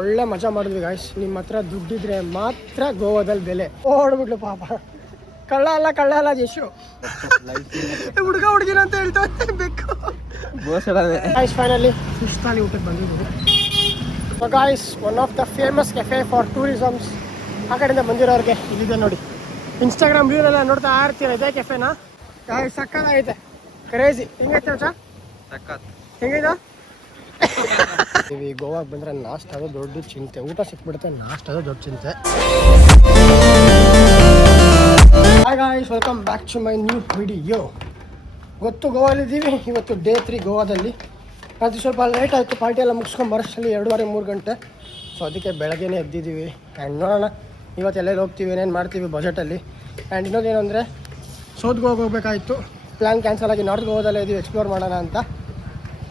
ಒಳ್ಳೆ ಮಜಾ ಮಾಡಿದ್ವಿ ಗಾಯ್ಸ್. ನಿಮ್ಮ ಹತ್ರ ದುಡ್ಡಿದ್ರೆ ಮಾತ್ರ ಗೋವಾದಲ್ಲಿ ಬೆಲೆ. ಓಡ್ಬಿಟ್ಲು ಪಾಪ. ಕಳ್ಳ ಅಲ್ಲ ಜಶು. ಹುಡುಗ ಹುಡುಗಿನ ಅಂತ ಹೇಳ್ತಾ ಬೇಕು. ಗಾಯ್ಸ್ ಫೈನಲಿ ಫಿಶ್ ಥಾಲಿ ಊಟಕ್ಕೆ ಬಂದಿದ್ದೀವಿ. Guys one of the famous cafe for tourisms. ಆ ಕಡೆಯಿಂದ ಬಂದಿರೋರಿಗೆ ಇಲ್ಲಿದೆ ನೋಡಿ. ಇನ್ಸ್ಟಾಗ್ರಾಮ್ ವ್ಯೂಲೆಲ್ಲ ನೋಡ್ತಾ ಇರ್ತೀರ ಇದೇ ಕೆಫೆನಾ. Guys ಸಕ್ಕತ್ತಾಗೈತೆ, crazy. ಹೆಂಗೈತೆ ಮಚ್ಚ? ಹೆಂಗೈತ? ಗೋವಾಗೆ ಬಂದರೆ ನಾಷ್ಟ ಅದು ದೊಡ್ಡ ಚಿಂತೆ. ಊಟ ಸಿಕ್ಬಿಡುತ್ತೆ, ನಾಷ್ಟ ಅದು ದೊಡ್ಡ ಚಿಂತೆ. Hi guys, welcome back to my new video. ಗೊತ್ತು ಗೋವಾಲಿದ್ದೀವಿ. ಇವತ್ತು ಡೇ 3 ಗೋವಾದಲ್ಲಿ. ಅದು ಸ್ವಲ್ಪ ಲೇಟ್ ಆಯಿತು, ಪಾರ್ಟಿ ಎಲ್ಲ ಮುಗಿಸ್ಕೊಂಡು ಬರೋಷ್ಟರಲ್ಲಿ 2:30-3 ಗಂಟೆ. ಸೊ ಅದಕ್ಕೆ ಬೆಳಗ್ಗೆನೇ ಎದ್ದಿದ್ದೀವಿ. ಆ್ಯಂಡ್ ನೋಡೋಣ ಇವತ್ತು ಎಲ್ಲೆಲ್ಲಿ ಹೋಗ್ತೀವಿ, ಏನೇನು ಮಾಡ್ತೀವಿ ಬಜೆಟಲ್ಲಿ. ಆ್ಯಂಡ್ ಇನ್ನೊಂದೇನು ಅಂದರೆ ಸೌತ್ ಗೋವಾಗೆ ಹೋಗಬೇಕಾಯಿತು, ಪ್ಲ್ಯಾನ್ ಕ್ಯಾನ್ಸಲ್ ಆಗಿ ನಾರ್ತ್ ಗೋವಾದಲ್ಲೇ ಇದ್ದೀವಿ ಎಕ್ಸ್ಪ್ಲೋರ್ ಮಾಡೋಣ ಅಂತ.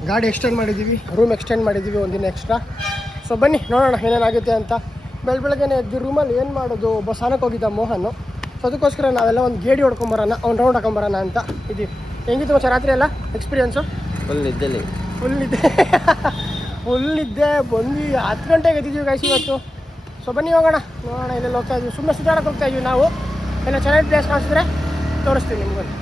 ಗಾಡಿ ಎಕ್ಸ್ಟೆಂಡ್ ಮಾಡಿದ್ದೀವಿ, ರೂಮ್ ಎಕ್ಸ್ಟೆಂಡ್ ಮಾಡಿದ್ದೀವಿ ಒಂದಿನ ಎಕ್ಸ್ಟ್ರಾ. ಸೊ ಬನ್ನಿ ನೋಡೋಣ ಏನೇನಾಗುತ್ತೆ ಅಂತ. ಬೆಳಗ್ಗೆನೇ ಎದ್ದು ರೂಮಲ್ಲಿ ಏನು ಮಾಡೋದು, ಒಬ್ಬ ಸ್ನಾನಕ್ಕೆ ಹೋಗಿದ್ದ ಮೋಹನ್. ಸೊ ಅದಕ್ಕೋಸ್ಕರ ನಾವೆಲ್ಲ ಒಂದು ಗೇಡಿ ಹೊಡ್ಕೊಂಬರೋಣ, ಒಂದು ರೌಂಡ್ ಹಾಕೊಂಬರೋಣ ಅಂತ ಇದ್ದೀವಿ. ಹೆಂಗಿತ್ತು ಮಚ್ಚ ರಾತ್ರಿ ಎಲ್ಲ ಎಕ್ಸ್ಪೀರಿಯನ್ಸು? ಫುಲ್ ಇದ್ದೆ ಬಂದು 10 ಗಂಟೆಗೆ ಎದ್ದಿದ್ದೀವಿ ಗಾಯ್ಸ್ ಇವತ್ತು. ಸೊ ಬನ್ನಿ ಹೋಗೋಣ, ನೋಡೋಣ ಎಲ್ಲೆಲ್ಲಿ ಹೋಗ್ತಾ ಇದ್ದೀವಿ. ಸುಮ್ಮನೆ ಸುತ್ತಾಡಕ್ಕೆ ಹೋಗ್ತಾ ಇದ್ದೀವಿ ನಾವು. ಎಲ್ಲ ಚೆನ್ನಾಗಿ ಪ್ಲೇಸ್ ಕಾಣಿಸಿದ್ರೆ ತೋರಿಸ್ತೀವಿ ನಿಮ್ಗೊಂದು.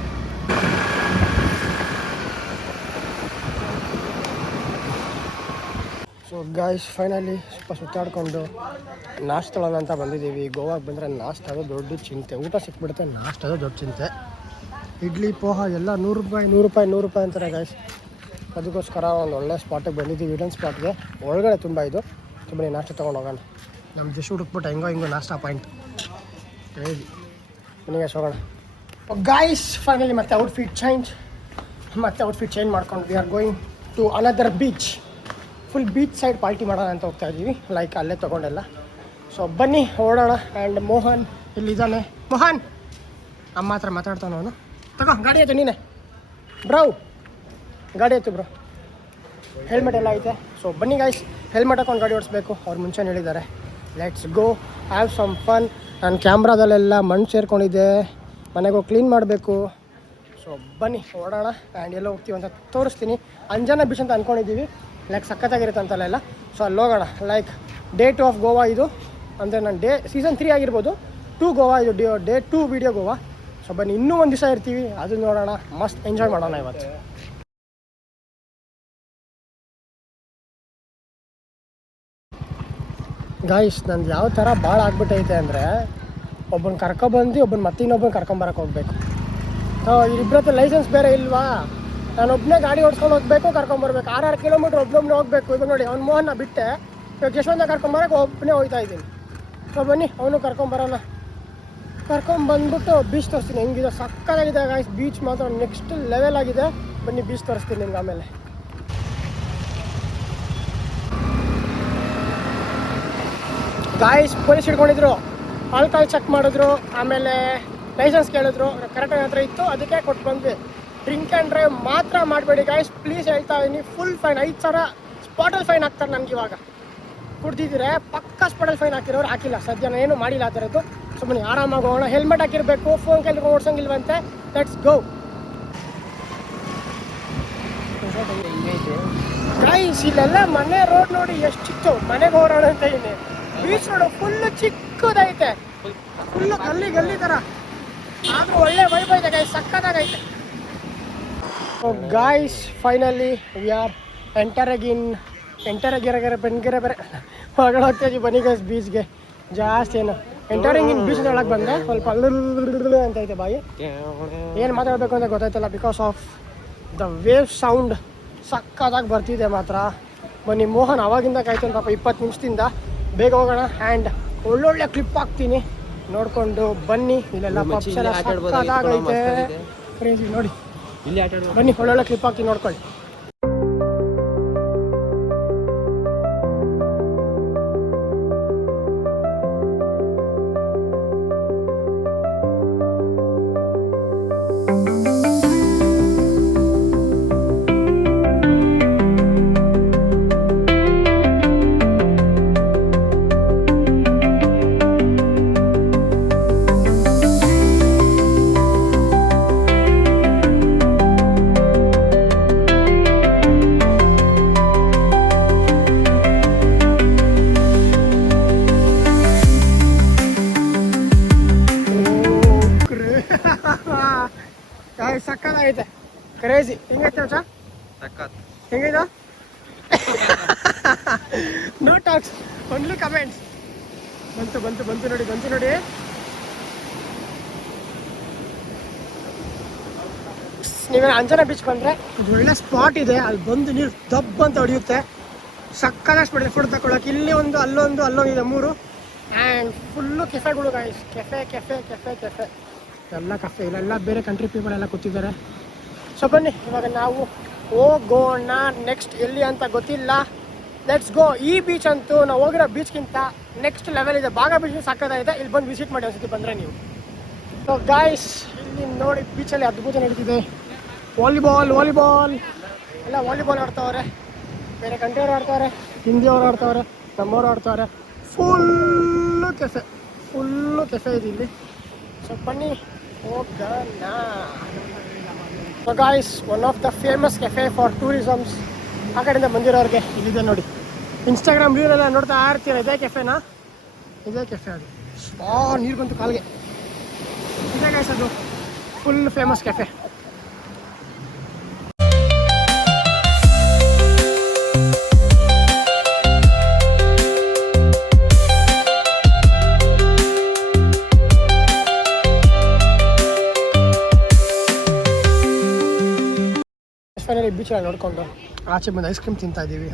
ಸೊ ಗಾಯ್ಸ್ ಫೈನಲಿ ಸ್ವಲ್ಪ ಸುತ್ತಾಡಿಕೊಂಡು ನಾಷ್ಟ ತೊಗೊಳ್ಳೋಣ ಅಂತ ಬಂದಿದ್ದೀವಿ. ಗೋವಾಗೆ ಬಂದರೆ ನಾಷ್ಟ ಅದು ದೊಡ್ಡ ಚಿಂತೆ. ಊಟ ಸಿಕ್ಬಿಡುತ್ತೆ, ನಾಷ್ಟ ಅದು ದೊಡ್ಡ ಚಿಂತೆ. ಇಡ್ಲಿ ಪೋಹ ಎಲ್ಲ 100 ರೂಪಾಯಿ ಅಂತಾರೆ ಗಾಯ್ಸ್. ಅದಕ್ಕೋಸ್ಕರ ಒಂದು ಒಳ್ಳೆ ಸ್ಪಾಟಿಗೆ ಬಂದಿದ್ದೀವಿ, ಇಡನ್ ಸ್ಪಾಟ್ಗೆ. ಒಳಗಡೆ ತುಂಬ ಇದು. ಸೊ ಬನ್ನಿ ನಾಷ್ಟ ತೊಗೊಂಡು ಹೋಗೋಣ. ನಮ್ಮ ಜಸ್ಟ್ ಹುಡುಕ್ಬಿಟ್ಟು ಹಿಂಗೋ ನಾಷ್ಟ ಪಾಯಿಂಟ್ ಹೇಳಿ ಮನೆಗೆ ಹೋಗೋಣ. ಗಾಯ್ಸ್ ಫೈನಲಿ ಮತ್ತೆ ಔಟ್ಫಿಟ್ ಚೇಂಜ್ ಮಾಡ್ಕೊಂಡು we are going to another beach. Full beach side party ಮಾಡೋಣ ಅಂತ ಹೋಗ್ತಾ ಇದ್ದೀವಿ, ಲೈಕ್ ಅಲ್ಲೇ ತೊಗೊಂಡೆಲ್ಲ. ಸೊ ಬನ್ನಿ ಓಡೋಣ. ಆ್ಯಂಡ್ ಮೋಹನ್ ಇಲ್ಲಿದ್ದಾನೆ. ಮೋಹನ್ ಅಮ್ಮ ಹತ್ರ ಮಾತಾಡ್ತಾನೆ ಅವನು. ತಗೋ ಗಾಡಿ ಆಯ್ತು ನೀನೆ ಬ್ರೋ, ಗಾಡಿ ಆಯ್ತು ಬ್ರೋ. ಹೆಲ್ಮೆಟ್ ಎಲ್ಲ ಐತೆ. ಸೊ ಬನ್ನಿ ಗಾಯ್ಸ್, ಹೆಲ್ಮೆಟ್ ಹಾಕೊಂಡು ಗಾಡಿ ಓಡಿಸ್ಬೇಕು, ಅವ್ರು ಮುಂಚೆನೇ ಹೇಳಿದ್ದಾರೆ. Let's go have some fun. ನಾನು ಕ್ಯಾಮ್ರಾದಲ್ಲೆಲ್ಲ ಮಣ್ಣು ಸೇರ್ಕೊಂಡಿದ್ದೆ, ಮನೆಗೆ ಹೋಗಿ ಕ್ಲೀನ್ ಮಾಡಬೇಕು. ಸೊ ಬನ್ನಿ ಓಡೋಣ. ಆ್ಯಂಡ್ ಎಲ್ಲ ಹೋಗ್ತೀವಿ ಅಂತ ತೋರಿಸ್ತೀನಿ. ಅಂಜನಾ ಬೀಚ್ ಅಂತ ಅಂದ್ಕೊಂಡಿದ್ದೀವಿ, ಲೈಕ್ ಸಖತ್ತಾಗಿರುತ್ತೆ ಅಂತಲ್ಲೆಲ್ಲ. ಸೊ ಅಲ್ಲಿ ಹೋಗೋಣ. ಲೈಕ್ ಡೇ 2 ಆಫ್ ಗೋವಾ ಇದು. ಅಂದರೆ ನಾನು ಸೀಸನ್ 3 ಆಗಿರ್ಬೋದು, 2 ಗೋವಾ ಇದು, ಡೇ 2 ವೀಡಿಯೋ ಗೋವಾ. ಸೊ ಬನ್ನಿ ಇನ್ನೂ ಒಂದು ದಿವಸ ಇರ್ತೀವಿ, ಅದು ನೋಡೋಣ. ಮಸ್ತ್ ಎಂಜಾಯ್ ಮಾಡೋಣ ಇವತ್ತು. ಗಾಯ್ಸ್ ನಂದು ಯಾವ ಥರ ಭಾಳ ಆಗ್ಬಿಟ್ಟೈತೆ ಅಂದರೆ, ಒಬ್ಬನ ಕರ್ಕೊಬಂದು ಮತ್ತೆ ಇನ್ನೊಬ್ಬನ ಕರ್ಕೊಂಬರಕ್ಕೆ ಹೋಗ್ಬೇಕು. ಇಬ್ಬರ ಹತ್ರ ಲೈಸೆನ್ಸ್ ಬೇರೆ ಇಲ್ವಾ, ನಾನೊಬ್ಬನೇ ಗಾಡಿ ಓಡಿಸ್ಕೊಂಡು ಹೋಗ್ಬೇಕು, ಕರ್ಕೊಂಬರ್ಬೇಕು. 6 ಕಿಲೋಮೀಟ್ರ್ ಒಬ್ಬೊಬ್ಬನೇ ಹೋಗಬೇಕು. ಇವಾಗ ನೋಡಿ ಅವ್ನು ಮೋಹನ್ನ ಬಿಟ್ಟೆ, ಇವಾಗ ಯಶವಂತ ಕರ್ಕೊಂಬರಕ್ಕೆ ಒಬ್ಬನೇ ಹೋಗ್ತಾ ಇದ್ದೀನಿ. ಸೊ ಬನ್ನಿ ಅವನು ಕರ್ಕೊಂಬರೋಣ. ಕರ್ಕೊಂಬಂದ್ಬಿಟ್ಟು ಬೀಚ್ ತೋರಿಸ್ತೀನಿ ಹೆಂಗಿದೆ. ಸಕ್ಕತ್ತಾಗಿದೆ ಗಾಯ್ಸ್, ಬೀಚ್ ಮಾತ್ರ ನೆಕ್ಸ್ಟ್ ಲೆವೆಲ್ ಆಗಿದೆ. ಬನ್ನಿ ಬೀಚ್ ತೋರಿಸ್ತೀನಿ ನಿಮ್ಗೆ ಆಮೇಲೆ. ಗಾಯ್ಸ್ ಪೊಲೀಸ್ ಹಿಡ್ಕೊಂಡಿದ್ರು, ಆಲ್ಕೋಹಾಲ್ ಚೆಕ್ ಮಾಡಿದ್ರು, ಆಮೇಲೆ ಲೈಸೆನ್ಸ್ ಕೇಳಿದ್ರು. ಕರೆಕ್ಟಾಗಿ ಹತ್ರ ಇತ್ತು, ಅದಕ್ಕೆ ಕೊಟ್ಟು ಬಂದ್ವಿ. ಡ್ರಿಂಕ್ ಆ್ಯಂಡ್ ಡ್ರೈವ್ ಮಾತ್ರ ಮಾಡಬೇಡಿ ಗಾಯ್ಸ್, ಪ್ಲೀಸ್ ಹೇಳ್ತಾ ಇದ್ದೀನಿ. ಫುಲ್ ಫೈನ್, 5,000 ಸ್ಪಾಟಲ್ಲಿ ಫೈನ್ ಹಾಕ್ತಾರೆ ನನಗೆ. ಇವಾಗ ಕುಡ್ದಿದ್ರೆ ಪಕ್ಕ ಸ್ಪಾಟಲ್ಲಿ ಫೈನ್ ಹಾಕಿರೋರು ಹಾಕಿಲ್ಲ. ಸದ್ಯ ನಾನು ಏನು ಮಾಡಿಲ್ಲ ಆ ಥರದ್ದು. ಸುಮ್ಮನೆ ಆರಾಮಾಗಿ ಹೋಗೋಣ. ಹೆಲ್ಮೆಟ್ ಹಾಕಿರಬೇಕು, ಫೋನ್ ಕೈಲಿ ಓಡಿಸಂಗಿಲ್ವಂತೆ. Let's go guys. ಇಲ್ಲೆಲ್ಲ ಮನೆ ರೋಡ್ ನೋಡಿ ಎಷ್ಟು ಚಿಕ್ಕ. ಮನೆಗೆ ಹೋಗೋಣ ಅಂತ ಇದ್ದೀನಿ. ಬೀಚ್ ರೋಡು ಫುಲ್ಲು ಚಿಕ್ಕದೈತೆ, ಫುಲ್ಲು ಗಲ್ಲಿ ಥರ. ಆದರೂ ಒಳ್ಳೆ ವೈಬ್ ಐತೆ ಗಾಯ್ಸ್, ಸಕ್ಕತ್ತಾಗೈತೆ. ಗಾಯ್ಸ್ ಫೈನಲಿ ವಿ ಆರ್ ಎಂಟರಗಿರಗೆರೆ ಬೆನ್ಗೆರೆ ಬೇರೆ ಹೊರಗಡೆ ಹೋಗ್ತಾ ಇದ್ದೀವಿ. ಬನ್ನಿ ಗಾಯ್ಸ್ ಬೀಚ್ಗೆ. ಜಾಸ್ತಿ ಏನು ಎಂಟರಿಂಗ್ ಇನ್ ಬೀಚ್ ಒಳಗೆ ಬಂದೆ, ಸ್ವಲ್ಪ ಅಲ್ಲೂ ಅಂತ ಐತೆ ಬಾಯಿ. ಏನು ಮಾತಾಡಬೇಕು ಅಂತ ಗೊತ್ತಾಯ್ತಲ್ಲ, because of the wave sound ಸಕ್ಕತ್ತಾಗಿ ಬರ್ತಿದೆ ಮಾತ್ರ. ಬನ್ನಿ ಮೋಹನ್ ಅವಾಗಿಂದ ಕಾಯ್ತಾನೆ ಪಾಪ 20 ನಿಮಿಷದಿಂದ. ಬೇಗ ಹೋಗೋಣ. ಆ್ಯಂಡ್ ಒಳ್ಳೊಳ್ಳೆ ಕ್ಲಿಪ್ ಹಾಕ್ತೀನಿ, ನೋಡಿಕೊಂಡು ಬನ್ನಿ. ಇಲ್ಲೆಲ್ಲ ಪಬ್ಸ್ ಎಲ್ಲ ಸಕ್ಕತ್ತಾಗೈತೆ, ಕ್ರೇಜಿ ನೋಡಿ. ಬನ್ನಿ ಒಳ್ಳೊಳ್ಳೆ ಕ್ಲಿಪ್ ಹಾಕ್ತೀನಿ, ನೋಡ್ಕೊಳ್ಳಿ. ಸಕ್ಕತ್ತಾಗೈತೆ, ಕ್ರೇಜಿ. ಹೆಂಗೈತೆ ಮಚ್ಚ? ಹೆಂಗೈತ? No talks, only comments. ಬಂತು ನೋಡಿ. ನೀವೇನು ಅಂಜನಾ ಬೀಚ್ ಬಂದರೆ ಇದು ಒಳ್ಳೆ ಸ್ಪಾಟ್ ಇದೆ, ಅಲ್ಲಿ ಬಂದು ನೀರು ದಬ್ಬ ಅಂತ ಹೊಡೆಯುತ್ತೆ. ಸಕ್ಕದಾಗಿ ಸ್ಪಾಟ್ ಇದೆ ಫೋಟೋ ತಗೊಳಕ್ಕೆ. ಇಲ್ಲಿ ಒಂದು, ಅಲ್ಲೊಂದಿದೆ 3. ಆ್ಯಂಡ್ ಫುಲ್ಲು ಕೆಫೆಗಳು ಗಾಯ್ಸ್. ಕೆಫೆ ಎಲ್ಲ ಕಫೆ, ಇಲ್ಲೆಲ್ಲ ಬೇರೆ ಕಂಟ್ರಿ ಪೀಪಲ್ ಎಲ್ಲ ಕೂತಿದ್ದಾರೆ. ಸೊ ಬನ್ನಿ ಇವಾಗ ನಾವು ಹೋಗೋಣ. ನೆಕ್ಸ್ಟ್ ಎಲ್ಲಿ ಅಂತ ಗೊತ್ತಿಲ್ಲ, ಲೆಟ್ಸ್ ಗೋ. ಈ ಬೀಚ್ ಅಂತೂ ನಾವು ಹೋಗಿರೋ ಬೀಚ್ಗಿಂತ ನೆಕ್ಸ್ಟ್ ಲೆವೆಲ್ ಇದೆ. ಬಾಗ ಬೀಚ್ ಸಕ್ಕತ್ತಾಗಿದೆ, ಇಲ್ಲಿ ಬಂದು ವಿಸಿಟ್ ಮಾಡಿ ಅನ್ಸುತ್ತೆ ಬಂದರೆ ನೀವು. ಸೊ ಗಾಯ್ಸ್, ಇಲ್ಲಿ ನೋಡಿ ಬೀಚಲ್ಲಿ ಅದ್ಭುತ ನಡೀತಿದೆ. ವಾಲಿಬಾಲ್ ಎಲ್ಲ ವಾಲಿಬಾಲ್ ಆಡ್ತಾವ್ರೆ. ಬೇರೆ ಕಂಟ್ರಿಯವ್ರು ಆಡ್ತಾವ್ರೆ, ಹಿಂದಿಯವ್ರು ಆಡ್ತಾವ್ರೆ, ನಮ್ಮವ್ರು ಆಡ್ತಾವ್ರೆ. ಫುಲ್ಲು ಕೆಫೆ ಇದೆ ಇಲ್ಲಿ. ಸೊ ಬನ್ನಿ ಹೋಗೋಣ. So guys, one of the famous cafe for tourisms. ಆ ಕಡೆಯಿಂದ ಬಂದಿರೋರಿಗೆ ಇಲ್ಲಿದೆ ನೋಡಿ. ಇನ್ಸ್ಟಾಗ್ರಾಮ್ ರೀಲೆಲ್ಲ ನೋಡ್ತಾ ಇರ್ತೀರ, ಇದೇ ಕೆಫೆ ಅದು. ನೀರು ಬಂತು ಕಾಲಿಗೆ. ಇದೇ ಗೈಸ್, ಅದು ಫುಲ್ ಫೇಮಸ್ ಕೆಫೆ. ಫೈನಲಿ ಬೀಚಲ್ಲಿ ನೋಡಿಕೊಂಡು ಆಚೆ ಬಂದು ಐಸ್ ಕ್ರೀಮ್ ತಿಂತಾ ಇದ್ದೀವಿ.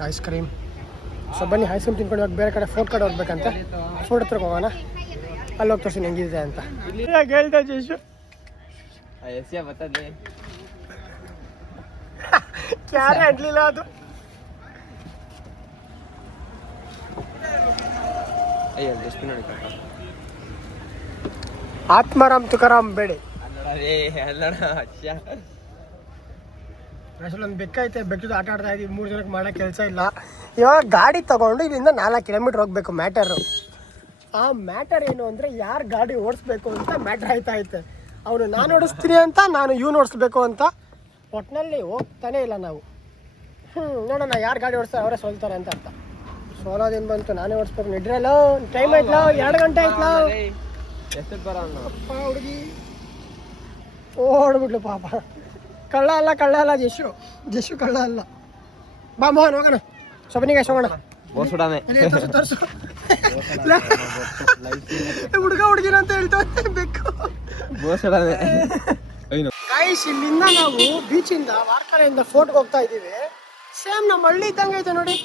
ಸೊ ಬನ್ನಿ ಐಸ್ ಕ್ರೀಮ್ ತಿನ್ಕೊಂಡು ಇವಾಗ ಬೇರೆ ಕಡೆ ಫೋರ್ಟ್ ಕಡೆ ಹೋಗ್ಬೇಕಂತೆ. ಫೋರ್ಟ್ ಹತ್ರಕ್ಕೆ ಹೋಗೋಣ, ಅಲ್ಲಿ ಹೋಗಿ ತೋರಿಸಿ ಹೆಂಗಿದೆ ಅಂತ. ಹೇಳ್ತಾ ಜೇಶು ಕ್ಯಾರೆ ಅಡ್ಲಿಲ್ಲ ಅದು. ಆತ್ಮಾರಾಮ್ ತುಕಾರಾಮ್ ಬೇಡಿ. ಒಂದು ಬೆಕ್ಕೈತೆ, ಬೆಕ್ಕದ ಆಟ ಆಡ್ತಾ ಇದ್ದೀವಿ. 3 ಜನಕ್ಕೆ ಮಾಡೋ ಕೆಲಸ ಇಲ್ಲ. ಇವಾಗ ಗಾಡಿ ತೊಗೊಂಡು ಇಲ್ಲಿಂದ 4 ಕಿಲೋಮೀಟ್ರ್ ಹೋಗ್ಬೇಕು. ಆ ಮ್ಯಾಟರ್ ಏನು ಅಂದರೆ, ಯಾರು ಗಾಡಿ ಓಡಿಸ್ಬೇಕು ಅಂತ ಮ್ಯಾಟ್ರ್ ಐತೆ. ಅವನು ನಾನು ಓಡಿಸ್ತೀನಿ ಅಂತ, ನಾನು ಇವ್ನು ಓಡಿಸ್ಬೇಕು ಅಂತ. ಒಟ್ಟಿನಲ್ಲಿ ಹೋಗ್ತಾನೆ ಇಲ್ಲ ನಾವು. ನೋಡೋಣ ಯಾರು ಗಾಡಿ ಓಡಿಸ್ತಾರೆ ಅವರೇ ಸೋಲ್ತಾರೆ ಅಂತ ಅರ್ಥ. ಸೋಲೋದೇನು ಬಂತು, ನಾನೇ ಓಡಿಸ್ಬೇಕು. ನಿಡ್ರಲ್ಲ, ಟೈಮ್ ಆಯ್ತಲ್ಲ, 2 ಗಂಟೆ ಆಯ್ತಲ್ಲ. ಹುಡುಗಿ ಓಡ್ಬಿಟ್ಲು ಪಾಪ. ಕಳ್ಳ ಅಲ್ಲ ಜಶು ಕಳ್ಳ ಅಲ್ಲ. ಬಾ ಮೋಹನ್ ಹೋಗೋಣ. ಸೊಬನಿಗೆ ಹೋಗೋಣ. ತೋರಿಸು ಹುಡುಗಿನ ಅಂತ ಹೇಳ್ತಾರೆ ಬೇಕು. ಗೈಸ್, ಇಲ್ಲಿಂದ ನಾವು ಬೀಚಿಂದ ವಾರ್ಕಲೆಯಿಂದ ಫೋರ್ಟ್ಗೆ ಹೋಗ್ತಾ ಇದ್ದೀವಿ. ಸೇಮ್ ನಮ್ಮ ಹಳ್ಳಿ ಇದ್ದಂಗೆ ಐತೆ ನೋಡಿ.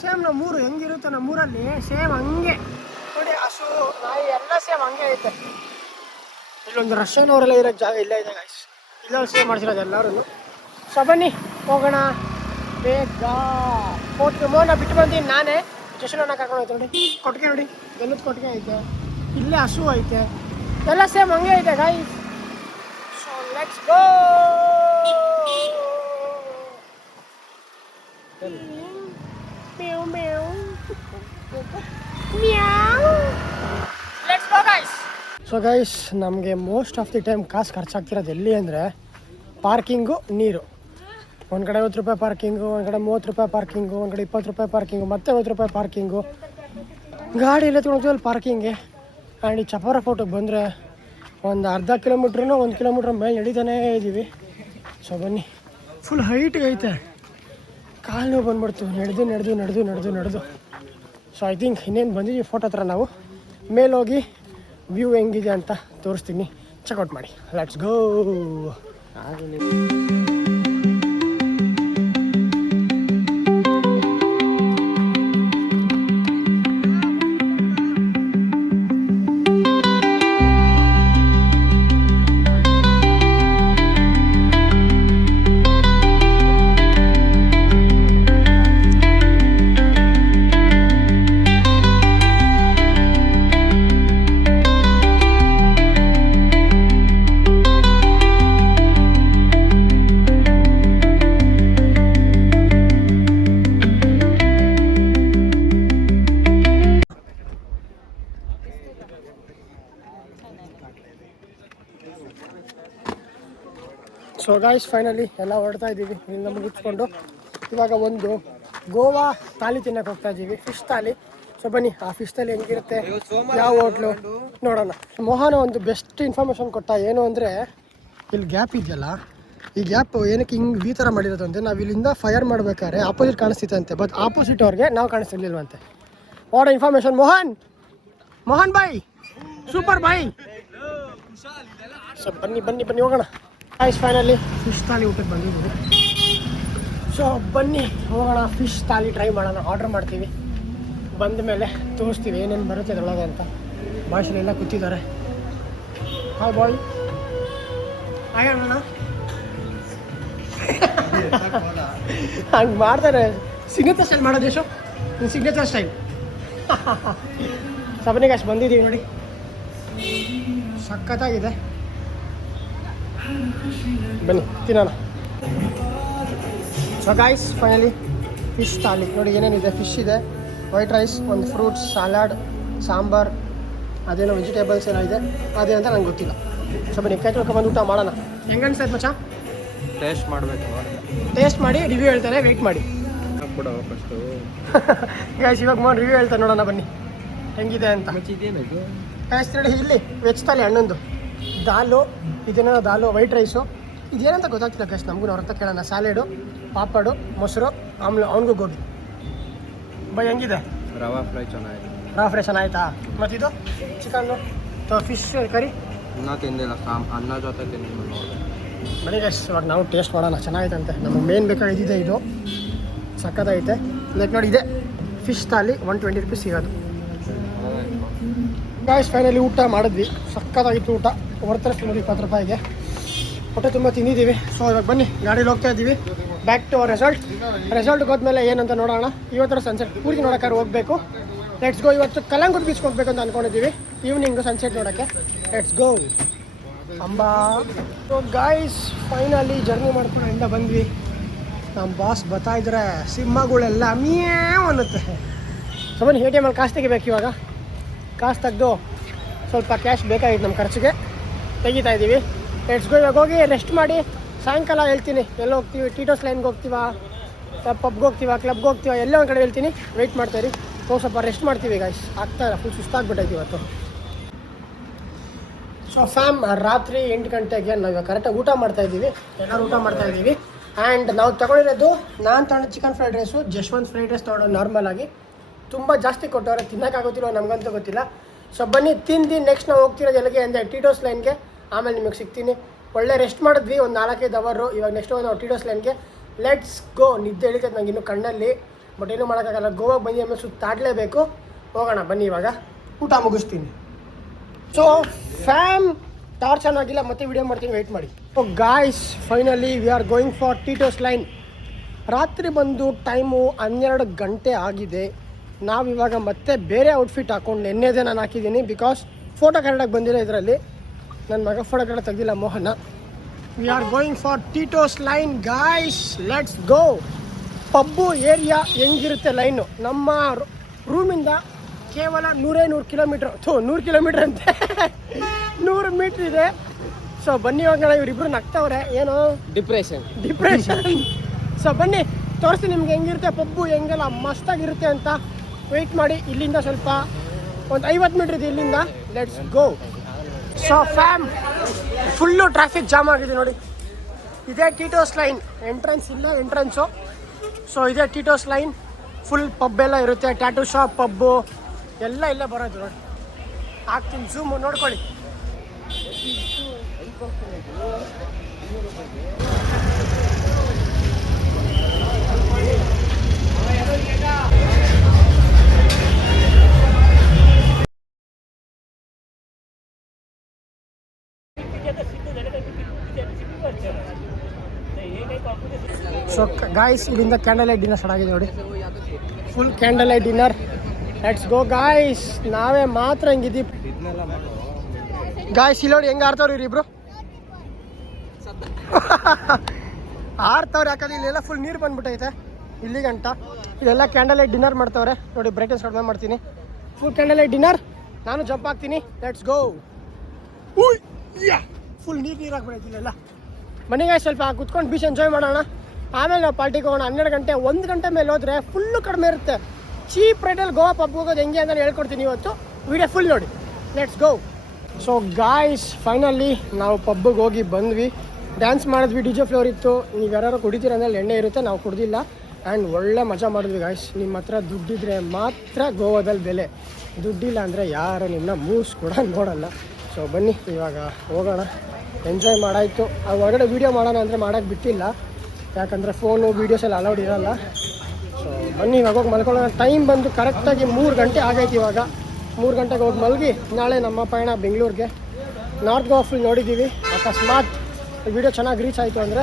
ಸೇಮ್ ನಮ್ಮ ಊರು ಹೆಂಗಿರುತ್ತೆ, ನಮ್ಮೂರಲ್ಲಿ ಸೇಮ್ ಹಂಗೆ ನೋಡಿ. ಹಸು ನಾಯಿ ಎಲ್ಲ ಸೇಮ್ ಹಂಗೆ ಐತೆ. ಇಲ್ಲೊಂದು ರಷ್ಯನ್ ಅವರೆಲ್ಲ ಇರೋಕ್ಕೆ ಜಾಗ ಇಲ್ಲ ಇದೆ ಗೈಸ್. ಇಲ್ಲ ಸೇವ್ ಮಾಡ್ಸಿರೋದು ಎಲ್ಲರೂ. ಸೊ ಬನ್ನಿ ಹೋಗೋಣ ಬೇಗ. ಫೋರ್ಟ್ಗೆ ಮೋನ ಬಿಟ್ಟು ಬಂದೀನಿ ನಾನೇ. ಜಶನನ್ನ ಕರ್ಕೊಂಡು ಹೋಯ್ತು ನೋಡಿ. ಕೊಟ್ಟಿಗೆ ನೋಡಿ, ಬೆಲ್ಲದ ಕೊಟ್ಟಿಗೆ ಐತೆ, ಇಲ್ಲೇ ಹಸು ಐತೆ, ಎಲ್ಲ ಸೇಮ್ ಹಂಗೆ ಐತೆ guys. So let's go. So guys, ನಮಗೆ ಮೋಸ್ಟ್ ಆಫ್ ದಿ ಟೈಮ್ ಕಾಸು ಖರ್ಚಾಗ್ತಿರೋದು ಎಲ್ಲಿ ಅಂದರೆ ಪಾರ್ಕಿಂಗು, ನೀರು. ಒಂದು ಕಡೆ 50 ರೂಪಾಯಿ ಪಾರ್ಕಿಂಗು, ಒಂದು ಕಡೆ 30 ರೂಪಾಯಿ ಪಾರ್ಕಿಂಗು, ಒಂದು ಕಡೆ 20 ರೂಪಾಯಿ ಪಾರ್ಕಿಂಗು, ಮತ್ತೆ 50 ರೂಪಾಯಿ ಪಾರ್ಕಿಂಗು. ಗಾಡಿ ಎಲ್ಲ ತೊಗೊಂಡು ಪಾರ್ಕಿಂಗ್ಗೆ. ಆ್ಯಂಡ್ ಈ ಚಪಾರ ಫೋಟೋಗೆ ಬಂದರೆ ಒಂದು ಅರ್ಧ ಕಿಲೋಮೀಟ್ರೂ 1 ಕಿಲೋಮೀಟ್ರ್ ಮೇಲೆ ನಡೀತಾನೇ ಇದ್ದೀವಿ. ಸೊ ಬನ್ನಿ, ಫುಲ್ ಹೈಟ್ಗೆ ಐತೆ. ಕಾಲು ನೋವು ಬಂದ್ಬಿಡ್ತು ನಡೆದು. ಸೊ ಐ ಥಿಂಕ್ ಇನ್ನೇನು ಬಂದಿದ್ದೀವಿ ಫೋಟೋ ಹತ್ರ. ನಾವು ಮೇಲೋಗಿ ವ್ಯೂ ಹೆಂಗಿದೆ ಅಂತ ತೋರಿಸ್ತೀನಿ, ಚೆಕ್ಔಟ್ ಮಾಡಿ. Let's go. So guys, finally ಎಲ್ಲ ಹೊರಡ್ತಾ ಇದ್ದೀವಿ ಇಲ್ಲಿಂದ ಮುಗಿಸ್ಕೊಂಡು. ಇವಾಗ ಒಂದು ಗೋವಾ ಥಾಲಿ ತಿನ್ನಕ್ಕೆ ಹೋಗ್ತಾ ಇದ್ದೀವಿ, ಫಿಶ್ ಥಾಲಿ. ಸೊ ಬನ್ನಿ, ಆ ಫಿಶ್ ಥಾಲಿ ಹೆಂಗಿರುತ್ತೆ, ಯಾವ ಹೋಟ್ಲು ನೋಡೋಣ. ಮೋಹನ ಒಂದು ಬೆಸ್ಟ್ ಇನ್ಫಾರ್ಮೇಷನ್ ಕೊಟ್ಟ. ಏನು ಅಂದರೆ, ಇಲ್ಲಿ ಗ್ಯಾಪ್ ಇದೆಯಲ್ಲ, ಈ ಗ್ಯಾಪ್ ಏನಕ್ಕೆ ಹಿಂಗೆ ಈ ಥರ ಮಾಡಿರೋದಂತೆ, ನಾವು ಇಲ್ಲಿಂದ ಫೈರ್ ಮಾಡ್ಬೇಕಾದ್ರೆ ಆಪೋಸಿಟ್ ಕಾಣಿಸ್ತಿತ್ತಂತೆ, ಬಟ್ ಆಪೋಸಿಟ್ ಅವ್ರಿಗೆ ನಾವು ಕಾಣಿಸ್ತಿರ್ಲಿಲ್ವಂತೆ. ವಾಟ್ ಇನ್ಫಾರ್ಮೇಶನ್ ಮೋಹನ್ ಬಾಯ್, ಸೂಪರ್ ಬಾಯ್. ಸೊ ಬನ್ನಿ ಹೋಗೋಣ. ಫೈನಲಿ ಫಿಶ್ ಥಾಲಿ ಊಟಕ್ಕೆ ಬಂದಿದ್ದೀವಿ. ಸೊ ಬನ್ನಿ ಹೋಗೋಣ, ಫಿಶ್ ಥಾಲಿ ಟ್ರೈ ಮಾಡೋಣ. ಆರ್ಡ್ರ್ ಮಾಡ್ತೀವಿ, ಬಂದ ಮೇಲೆ ತೋರಿಸ್ತೀವಿ ಏನೇನು ಬರುತ್ತೆ ಅದರೊಳಗೆ ಅಂತ. ಭಾಷೆಲೆಲ್ಲ ಕೂತಿದ್ದಾರೆ. ಹಾಯ್ ಬಾಯ್, ಹಾಯ್ ಅಣ್ಣ. ಹಂಗೆ ಮಾಡ್ತಾರೆ, ಸಿಗ್ನೇಚರ್ ಸ್ಟೈಲ್ ಮಾಡೋದು ಯಶು, ಸಿಗ್ನೇಚರ್ ಸ್ಟೈಲ್. ಸಬನಿಗೆ ಅಷ್ಟು ಬಂದಿದ್ದೀವಿ ನೋಡಿ, ಸಖತ್ತಾಗಿದೆ. ಬನ್ನಿ ತಿನ್ನೋಣ. So guys finally fish thali ನೋಡಿ ಏನೇನಿದೆ. ಫಿಶ್ ಇದೆ, ವೈಟ್ ರೈಸ್, ಒಂದು ಫ್ರೂಟ್ಸ್, ಸಲಾಡ್, ಸಾಂಬಾರ್, ಅದೇನೋ ವೆಜಿಟೇಬಲ್ಸ್ ಏನೋ ಇದೆ, ಅದೇ ಅಂತ ನಂಗೆ ಗೊತ್ತಿಲ್ಲ. ಸೊ ಬನ್ನಿ ಕೈ ತೊಳ್ಕೊಂಡ್ಬಂದು ಊಟ ಮಾಡೋಣ. ಹೆಂಗೆ ಅನ್ಸೈತೆ ಮಚ್ಚ? ಟೇಸ್ಟ್ ಮಾಡಬೇಕು, ಟೇಸ್ಟ್ ಮಾಡಿ ರಿವ್ಯೂ ಹೇಳ್ತಾರೆ, ವೆಯ್ಟ್ ಮಾಡಿ. ಗಾಯ್ಸ್ ಇವಾಗ ರಿವ್ಯೂ ಹೇಳ್ತಾರೆ, ನೋಡೋಣ ಬನ್ನಿ ಹೆಂಗಿದೆ ಅಂತ. ಗಾಯ್ಸ್ ನೋಡಿ ಇಲ್ಲಿ ವೆಜ್ ಥಾಲಿ ಹಣ್ಣೊಂದು, ದಾಲು, ಇದೇನೋ ದಾಲು, ವೈಟ್ ರೈಸು, ಇದೇನಂತ ಗೊತ್ತಾಗ್ತಿಲ್ಲ ಗಾಯ್ಸ್ ನಮಗೂ. ಅವ್ರ ಹತ್ರ ಕೇಳೋಣ. ಸ್ಯಾಲೆಡು, ಪಾಪಡು, ಮೊಸರು, ಆಮೇಲೆ ಅವನಿಗೂ ಗೋಬಿ. ಬೈ ಹೆಂಗಿದೆ? ರವಾ ಫ್ರೈ ಚೆನ್ನಾಗಿದೆ. ರವಾ ಫ್ರೈ ಚೆನ್ನಾಯ್ತಾ? ಮತ್ತಿದು ಚಿಕನ್ನು ಫಿಶ್ ಕರಿ ಇನ್ನೂ ತಿಂದಿಲ್ಲ, ಅನ್ನ ಜೊತೆ ತಿಂದಿಲ್ಲ. ಬನ್ನಿ ಗೈಸ್ ಇವಾಗ ನಾವು ಟೇಸ್ಟ್ ಮಾಡೋಣ. ಚೆನ್ನಾಗೈತಂತೆ, ನಮಗೆ ಮೇನ್ ಬೇಕಾಗಿದ್ದಿದೆ ಇದು, ಸಕ್ಕತ್ತೈತೆ. ಲೈಕ್ ನೋಡಿ ಇದೆ ಫಿಶ್ ಥಾಲಿ, 120 ರೂಪೀಸ್ ಸಿಗೋದು. ಗಾಯ್ಸ್ ಫೈನಲಿ ಊಟ ಮಾಡಿದ್ವಿ, ಸಕ್ಕತ್ತಾಗಿತ್ತು ಊಟ. ಹೊರತಾರೆ ತಿನ್ನೋದು 20 ರೂಪಾಯಿಗೆ, ಹೊಟ್ಟೆ ತುಂಬ ತಿಂದಿದ್ದೀವಿ. ಸೊ ಇವಾಗ ಬನ್ನಿ ಗಾಡೀಲಿ ಹೋಗ್ತಾ ಇದ್ದೀವಿ ಬ್ಯಾಕ್ ಟು ರೆಸಾರ್ಟ್ಗೆ ಹೋದ್ಮೇಲೆ ಏನಂತ ನೋಡೋಣ. ಇವತ್ತರ ಸನ್ಸೆಟ್ ಪೂರ್ತಿ ನೋಡೋಕ್ಕಾದ್ರೆ ಹೋಗಬೇಕು. Let's go. ಇವತ್ತು ಕಲ್ಲಂಗುಡಿ ಬೀಚ್ಗೆ ಹೋಗ್ಬೇಕು ಅಂತ ಅಂದ್ಕೊಂಡಿದ್ದೀವಿ, ಈವ್ನಿಂಗು ಸನ್ಸೆಟ್ ನೋಡೋಕ್ಕೆ. Let's go Amba. So guys finally journey ಮಾಡ್ಕೊಂಡು ಇಂದ ಬಂದ್ವಿ. ನಮ್ಮ ಬಾಸ್ ಬರ್ತಾಯಿದ್ರೆ ಸಿಂಹಗಳೆಲ್ಲ ಮ್ಯಾವ್ ಅನ್ನುತ್ತೆ. ಸೊ ಬನ್ನಿ ATM ಅಲ್ಲಿ ಕಾಸು ತೆಗಿಬೇಕು. ಇವಾಗ ಕಾಸು ತೆಗೆದು ಸ್ವಲ್ಪ ಕ್ಯಾಶ್ ಬೇಕಾಗಿತ್ತು ನಮ್ಮ ಖರ್ಚಿಗೆ, ತೆಗಿತಾ ಇದ್ದೀವಿ. Let's go. ಇವಾಗ ಹೋಗಿ ರೆಸ್ಟ್ ಮಾಡಿ ಸಾಯಂಕಾಲ ಹೇಳ್ತೀನಿ ಎಲ್ಲ ಹೋಗ್ತೀವಿ. ಟೀಟೋಸ್ ಲೈನ್ಗೆ ಹೋಗ್ತೀವಾ, ಪಬ್ಗೆ ಹೋಗ್ತೀವಾ, ಕ್ಲಬ್ಗೆ ಹೋಗ್ತೀವಾ, ಎಲ್ಲೋ ಒಂದು ಕಡೆ ಹೇಳ್ತೀನಿ. ವೆಯ್ಟ್ ಮಾಡ್ತಾಯಿರಿ. ಸ್ವಲ್ಪ ರೆಸ್ಟ್ ಮಾಡ್ತೀವಿ ಗಾಯ್ಸ್, ಆಗ್ತಾಯಿಲ್ಲ, ಫುಲ್ ಸುಸ್ತಾಗ್ಬಿಟ್ಟೈತಿ ಇವತ್ತು. ಸೊ ಫ್ಯಾಮ್ ರಾತ್ರಿ 8 ಗಂಟೆಗೆ ನಾವು ಕರೆಕ್ಟಾಗಿ ಊಟ ಮಾಡ್ತಾಯಿದ್ದೀವಿ, ಎಲ್ಲರೂ ಊಟ ಮಾಡ್ತಾಯಿದ್ದೀವಿ. ಆ್ಯಂಡ್ ನಾವು ತೊಗೊಂಡಿರೋದು, ನಾನು ತೊಗೊಂಡು chicken fried rice, Jashwant fried rice ತೊಗೊಂಡು ನಾರ್ಮಲಾಗಿ. ತುಂಬ ಜಾಸ್ತಿ ಕೊಟ್ಟವ್ರೆ, ತಿನ್ನೋಕ್ಕಾಗೋತಿಲ್ಲ ನಮಗಂತೂ ಗೊತ್ತಿಲ್ಲ. ಸೊ ಬನ್ನಿ ತಿಂದು ನೆಕ್ಸ್ಟ್ ನಾವು ಹೋಗ್ತಿರೋದು ಎಲ್ಲಿಗೆ ಅಂದರೆ ಟೀಟೋಸ್ ಲೈನ್ಗೆ. ಆಮೇಲೆ ನಿಮಗೆ ಸಿಗ್ತೀನಿ. ಒಳ್ಳೆ ರೆಸ್ಟ್ ಮಾಡಿದ್ವಿ ಒಂದು 4-5 ಅವರು. ಇವಾಗ ನೆಕ್ಸ್ಟ್ ಹೋಗಿ ನಾವು ಟೀಟೋಸ್ ಲೈನ್ಗೆ. Let's go. ನಿದ್ದೆ ಹಿಡಿತೈತೆ ನಂಗೆ ಇನ್ನೂ ಕಣ್ಣಲ್ಲಿ, ಬಟ್ ಏನೂ ಮಾಡೋಕ್ಕಾಗಲ್ಲ. ಗೋವಾಗೆ ಬಂದು ಆಮೇಲೆ ಸುತ್ತಾಡಲೇಬೇಕು. ಹೋಗೋಣ ಬನ್ನಿ, ಇವಾಗ ಊಟ ಮುಗಿಸ್ತೀನಿ. ಸೊ ಫ್ಯಾಮ್ ಟಾರ್ಚ್ ಆನ್ ಆಗಿಲ್ಲ, ಮತ್ತೆ ವಿಡಿಯೋ ಮಾಡ್ತೀನಿ, ವೆಯ್ಟ್ ಮಾಡಿ. So guys finally we are going for Tito's lane. ರಾತ್ರಿ ಬಂದು ಟೈಮು 12 ಗಂಟೆ ಆಗಿದೆ. ನಾವಿವಾಗ ಮತ್ತೆ ಬೇರೆ ಔಟ್ಫಿಟ್ ಹಾಕ್ಕೊಂಡು ನೆನ್ನೆದೇ ನಾನು ಹಾಕಿದ್ದೀನಿ, ಬಿಕಾಸ್ ಫೋಟೋ ಕರೆಕ್ಟಾಗಿ ಬಂದಿಲ್ಲ ಇದರಲ್ಲಿ. ನನ್ನ ಮಗ ಫೋಟೋ ಕರೆಕ್ಟ್ ತೆಗ್ದಿಲ್ಲ ಮೋಹನ. We are going for Tito's lane guys, let's go. Pub area ಹೆಂಗಿರುತ್ತೆ ಲೈನು, ನಮ್ಮ ರೂಮಿಂದ ಕೇವಲ 100 ಕಿಲೋಮೀಟ್ರ್, 100 ಕಿಲೋಮೀಟ್ರ್ ಅಂತೆ 100 ಮೀಟ್ರ್ ಇದೆ. ಸೊ ಬನ್ನಿ ಹೋಗೋಣ. ಇವರಿಬ್ಬರು ನಗ್ತವ್ರೆ, ಏನು ಡಿಪ್ರೆಷನ್. ಸೊ ಬನ್ನಿ ತೋರಿಸ್ತೀನಿ ನಿಮ್ಗೆ ಹೆಂಗಿರುತ್ತೆ ಪಬ್ಬು, ಹೆಂಗೆಲ್ಲ ಮಸ್ತಾಗಿರುತ್ತೆ ಅಂತ. ವೆಯ್ಟ್ ಮಾಡಿ. ಇಲ್ಲಿಂದ ಸ್ವಲ್ಪ ಒಂದು 50 ಮೀಟ್ರ್ ಇದೆ ಇಲ್ಲಿಂದ. Let's go. So fam full traffic jam ಆಗಿದೆ ನೋಡಿ. ಇದೇ ಟೀಟೋಸ್ ಲೈನ್ ಎಂಟ್ರೆನ್ಸ್, ಇಲ್ಲ ಎಂಟ್ರೆನ್ಸು. ಸೊ ಇದೇ ಟೀಟೋಸ್ ಲೈನ್. ಫುಲ್ ಪಬ್ ಎಲ್ಲ ಇರುತ್ತೆ, ಟ್ಯಾಟೂ ಶಾಪ್, ಪಬ್ಬು ಎಲ್ಲ ಇಲ್ಲೇ ಬರೋದು ನೋಡಿ. ಹಾಕ್ತೀನಿ ಝೂಮು ನೋಡ್ಕೊಳ್ಳಿ. ಸೊ ಗಾಯ್ಸ್ ಇಲ್ಲಿಂದ ಕ್ಯಾಂಡಲ್ ಲೈಟ್ ಡಿನ್ನರ್ ಸ್ಟಾರ್ಟ್ ಆಗಿದೆ ನೋಡಿ. Full candle light dinner. Let's go guys. ನಾವೇ ಮಾತ್ರ ಹಿಂಗಿದ್ದೀವಿ ಗಾಯ್ಸ್. ಇಲ್ಲಿ ನೋಡಿ ಹೆಂಗೆ ಆಡ್ತವ್ರು ಇವ್ರಿಬ್ರು. ಆಡ್ತವ್ರು ಯಾಕಂದ್ರೆ ಇಲ್ಲೆಲ್ಲ ಫುಲ್ ನೀರು ಬಂದ್ಬಿಟ್ಟೈತೆ ಇಲ್ಲಿ ಗಂಟ. ಇದೆಲ್ಲ ಕ್ಯಾಂಡಲ್ ಲೈಟ್ ಡಿನ್ನರ್ ಮಾಡ್ತವ್ರೆ ನೋಡಿ. ಬ್ರೈಟ್ನೆಸ್ ಕಡಿಮೆ ಮಾಡ್ತೀನಿ. Full candle light dinner. ನಾನು ಜಂಪ್ ಆಗ್ತೀನಿ. Let's go. ಫುಲ್ ನೀರು ಹಾಕ್ಬಿಡೈತಿ ಇಲ್ಲೆಲ್ಲ. ಮನೆಗೆ ಸ್ವಲ್ಪ ಕುತ್ಕೊಂಡು ಬೀಚ್ ಎಂಜಾಯ್ ಮಾಡೋಣ. ಆಮೇಲೆ ನಾವು ಪಾರ್ಟಿಗೆ ಹೋಗೋಣ. 12 ಗಂಟೆ 1 ಗಂಟೆ ಮೇಲೆ ಹೋದರೆ ಫುಲ್ಲು ಕಡಿಮೆ ಇರುತ್ತೆ. ಚೀಪ್ ರೇಟಲ್ಲಿ ಗೋವಾ ಪಬ್ ಹೋಗೋದು ಹೆಂಗೆ ಅಂತ ಹೇಳ್ಕೊಡ್ತೀನಿ ಇವತ್ತು. ವಿಡಿಯೋ ಫುಲ್ ನೋಡಿ. Let's go. So guys finally ನಾವು ಪಬ್ಬಿಗೆ ಹೋಗಿ ಬಂದ್ವಿ. ಡ್ಯಾನ್ಸ್ ಮಾಡಿದ್ವಿ, ಡಿ ಜೆ ಫ್ಲೋರ್ ಇತ್ತು. ನೀವು ಯಾರು ಕುಡಿತೀರ ಅಂದರೆ ಎಣ್ಣೆ ಇರುತ್ತೆ, ನಾವು ಕುಡ್ದಿಲ್ಲ. ಆ್ಯಂಡ್ ಒಳ್ಳೆ ಮಜಾ ಮಾಡಿದ್ವಿ ಗಾಯ್ಸ್. ನಿಮ್ಮ ಹತ್ರ ದುಡ್ಡಿದ್ರೆ ಮಾತ್ರ ಗೋವಾದಲ್ಲಿ ಬೆಲೆ, ದುಡ್ಡಿಲ್ಲ ಅಂದರೆ ಯಾರು ನಿಮ್ಮನ್ನ ಮೂಸ್ ಕೂಡ ನೋಡಲ್ಲ. ಸೊ ಬನ್ನಿ ಇವಾಗ ಹೋಗೋಣ, ಎಂಜಾಯ್ ಮಾಡಾಯಿತು. ಹೊರಗಡೆ ವೀಡಿಯೋ ಮಾಡೋಣ ಅಂದರೆ ಮಾಡೋಕ್ಕೆ ಬಿಟ್ಟಿಲ್ಲ, ಯಾಕಂದರೆ ಫೋನು ವೀಡಿಯೋಸ್ ಎಲ್ಲ ಅಲೌಡ್ ಇರೋಲ್ಲ. ಸೊ ಬನ್ನಿ ಇವಾಗ ಹೋಗಿ ಮಲ್ಕೊಳ್ಳೋಣ. ಟೈಮ್ ಬಂದು ಕರೆಕ್ಟಾಗಿ 3 ಗಂಟೆ ಆಗೈತೆ. ಇವಾಗ 3 ಗಂಟೆಗೆ ಹೋಗಿ ಮಲಗಿ ನಾಳೆ ನಮ್ಮ ಪಯಣ ಬೆಂಗಳೂರಿಗೆ. ನಾರ್ತ್ ಗೋವಾ ಫುಲ್ ನೋಡಿದ್ದೀವಿ. ಅಕಸ್ಮಾತ್ ವೀಡಿಯೋ ಚೆನ್ನಾಗಿ ರೀಚ್ ಆಯಿತು ಅಂದರೆ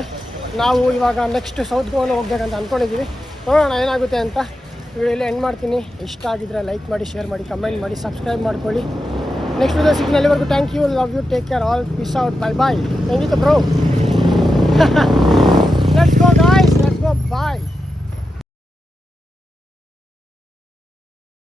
ನಾವು ಇವಾಗ ನೆಕ್ಸ್ಟ್ ಸೌತ್ ಗೋವಾನ ಹೋಗ್ಬೇಕಂತ ಅಂದ್ಕೊಂಡಿದ್ದೀವಿ. ನೋಡೋಣ ಏನಾಗುತ್ತೆ ಅಂತ. ವಿಡಿಯೋಲಿ ಎಂಡ್ ಮಾಡ್ತೀನಿ. ಇಷ್ಟ ಆಗಿದ್ರೆ ಲೈಕ್ ಮಾಡಿ, ಶೇರ್ ಮಾಡಿ, ಕಮೆಂಟ್ ಮಾಡಿ, ಸಬ್ಸ್ಕ್ರೈಬ್ ಮಾಡ್ಕೊಳ್ಳಿ. ನೆಕ್ಸ್ಟ್ ವಿಡಿಯೋ ಸಿಗ್ನಲ್ಲಿವರೆಗೂ thank you, love you, take care, all peace out, bye bye. ಹೆಂಗಿತ್ತು ಬ್ರೋ?